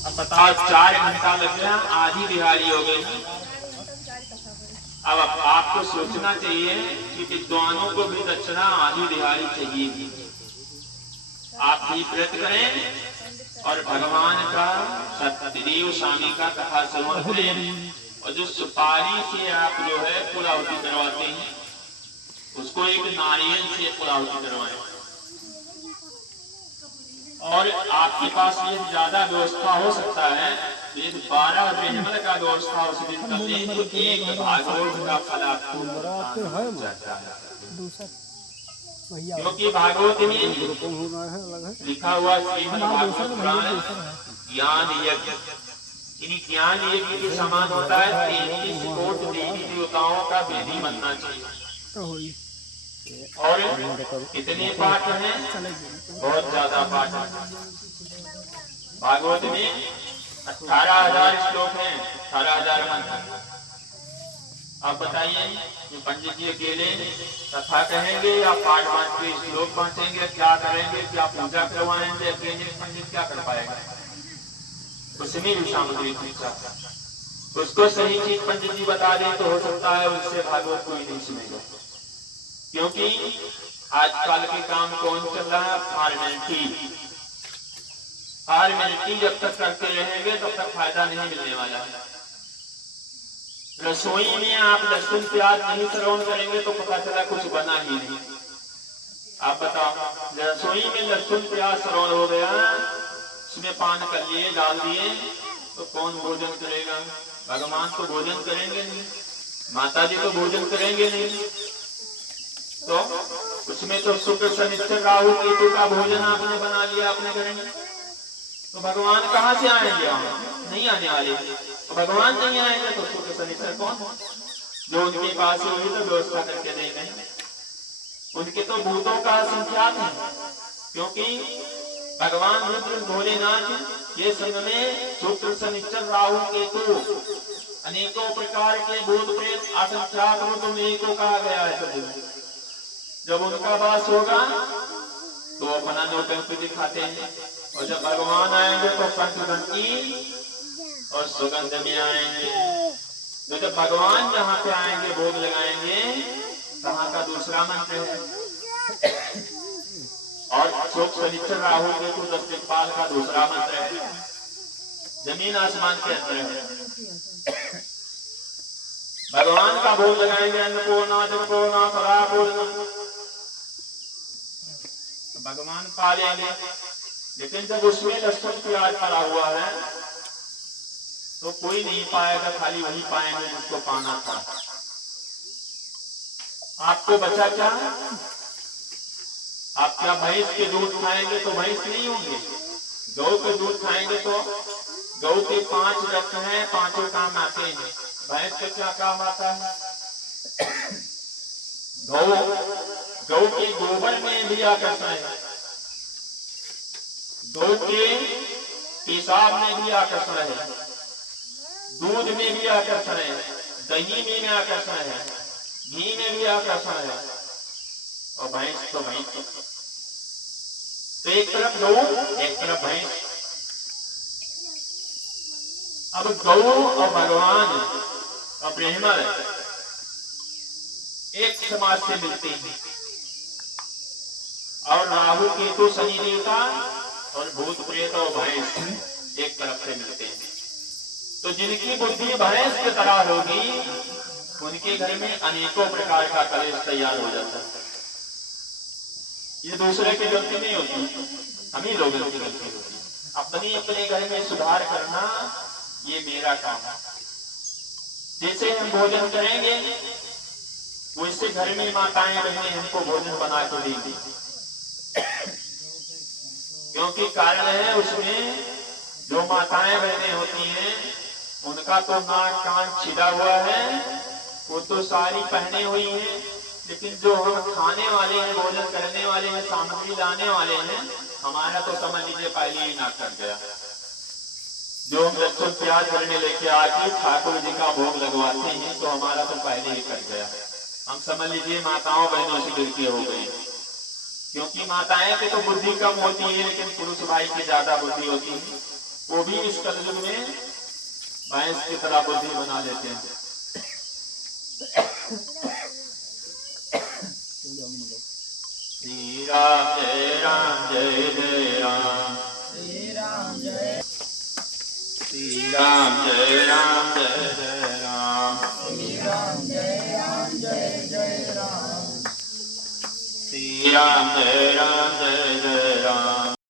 अब बताओ 4 घंटा लग गया, आधी दिहाड़ी हो गई। अब आपको सोचना चाहिए कि विद्वानों को भी दक्षिणा आधी दिहाड़ी चाहिए। आप भी व्रत करें और भगवान का सत्यदेव स्वामी का कथा श्रवण करें, और जो सुपारी से आप जो है पुलावती करवाते हैं उसको एक नारियल से पुलावती करवाएं। और आपके पास ये ज्यादा व्यवस्था हो सकता है, एक 12 ब्रह्मण का व्यवस्था उस दिन कर दें तो एक भागवत का फल आपको जाता है। क्योंकि भागवत में लिखा हुआ श्रीमद् भागवत पुराण ज्ञान यज्ञ, इन ज्ञान यज्ञ के समान होता है। 33 कोटि देवी देवताओं का विधि बनना चाहिए। और इतने पाठ हैं, बहुत ज्यादा पाठ है। भागवत में 18,000 श्लोक हैं, 18,000 मंत्र। आप बताइए, ये पंडित जी अकेले कथा कहेंगे या पाठ बांट के श्लोक बांटेंगे, क्या करेंगे, क्या पूजा करवाएंगे? अकेले पंडित क्या कर पाएगा? उसमें भी सामग्री पूछा, उसको सही चीज पंडित जी बता दें तो हो सकता है उससे भागवत कोई नहीं सुनेगा। क्योंकि आजकल के काम कौन चल रहा है? फॉर्मेलिटी। फॉर्मेलिटी जब तक करते रहेंगे तब तक फायदा नहीं मिलने वाला है। रसोई में आप लहसुन प्याज नहीं श्रवण करेंगे तो पता चला कुछ बना ही नहीं। आप बताओ, रसोई में लहसुन प्याज श्रवण हो गया, उसमें पान कर लिए डाल दिए, तो कौन भोजन करेगा? भगवान तो भोजन करेंगे नहीं, माता जी तो भोजन करेंगे नहीं। तो उसमें तो शुक्र शनिश्चर राहु केतु का भोजन आपने बना लिया अपने घर में, तो भगवान कहाँ से आएंगे? नहीं आने वाले। तो भगवान नहीं आएंगे तो शुक्र शनिश्चर कौन? जो उनके पास है वही तो व्यवस्था करके देंगे। उनके तो भूतों का संख्यात है, क्योंकि भगवान रुद्र भोलेनाथ ये संग में शुक्र शनिश्चर राहु केतु अनेकों प्रकार के भूत प्रेत असंख्यात रूप में को कहा गया है। जब उनका वास होगा तो अपना नौटंकी दिखाते हैं, और जब भगवान आएंगे तो कंठी और सुगंध में आएंगे। तो जब भगवान जहाँ पे आएंगे भोग लगाएंगे, वहां का दूसरा मंत्र है, और शुक्र शनिश्चर राहु केतु 10 दिक्पाल का दूसरा मंत्र है। जमीन आसमान के अंतर है। भगवान का भोग लगाएंगे अन्नपूर्णा जलपूर्णा सदापूर्णा, भगवान पा लेंगे। लेकिन जब उसमें लहसुन प्याज पड़ा हुआ है तो कोई नहीं पाएगा, खाली वही पाएंगे जिसको पाना था। आपको बचा क्या? आप क्या भैंस के दूध खाएंगे तो भैंस नहीं होंगे? गौ के दूध खाएंगे तो गौ के 5 रत्न हैं, 5 काम आते हैं। भैंस का क्या काम आता है? गौ के गोबर में भी आकर्षण है, गौ के पेशाब में भी आकर्षण है, दूध में भी आकर्षण है, दही में भी आकर्षण है, घी में भी आकर्षण है। और भैंस तो भैंस, तो एक तरफ गौ एक तरफ भैंस। अब गौ और भगवान और ब्रह्मण एक समाज से मिलते हैं, और राहु केतु शनि देवता और भूत प्रेत और भैंस एक तरफ से मिलते हैं। तो जिनकी बुद्धि भैंस की तरह होगी उनके घर में अनेकों प्रकार का कलेश तैयार हो जाता है। ये दूसरे की गलती नहीं होती, हम ही लोगों की गलती होती है। अपने अपने घर में सुधार करना ये मेरा काम है। जैसे हम भोजन करेंगे वैसे घर में माताएं बहनें हमको भोजन बना के देंगी, क्योंकि कारण है उसमें जो माताएं बहनें होती हैं उनका तो नाक कान छिदा हुआ है, वो तो सारी पहने हुई है। लेकिन जो हम खाने वाले हैं, भोजन करने वाले हैं, सामग्री लाने वाले हैं, हमारा तो समझ लीजिए पहले ही नाक कट गया। जो हम लहसुन प्याज घर में लेके आके ठाकुर जी का भोग लगवाते हैं तो हमारा तो पहले ही कट गया। हम समझ लीजिए माताओं बहनों से गिरती हो गई, क्योंकि माताएं की तो बुद्धि कम होती है लेकिन पुरुष भाई की ज्यादा बुद्धि होती है। वो भी इस कलयुग में भैंस की तरह बुद्धि बना लेते हैं। श्री राम जय राम जय जय राम, श्री राम जय राम जय जय राम, श्री राम जय जय राम, श्री राम जय राम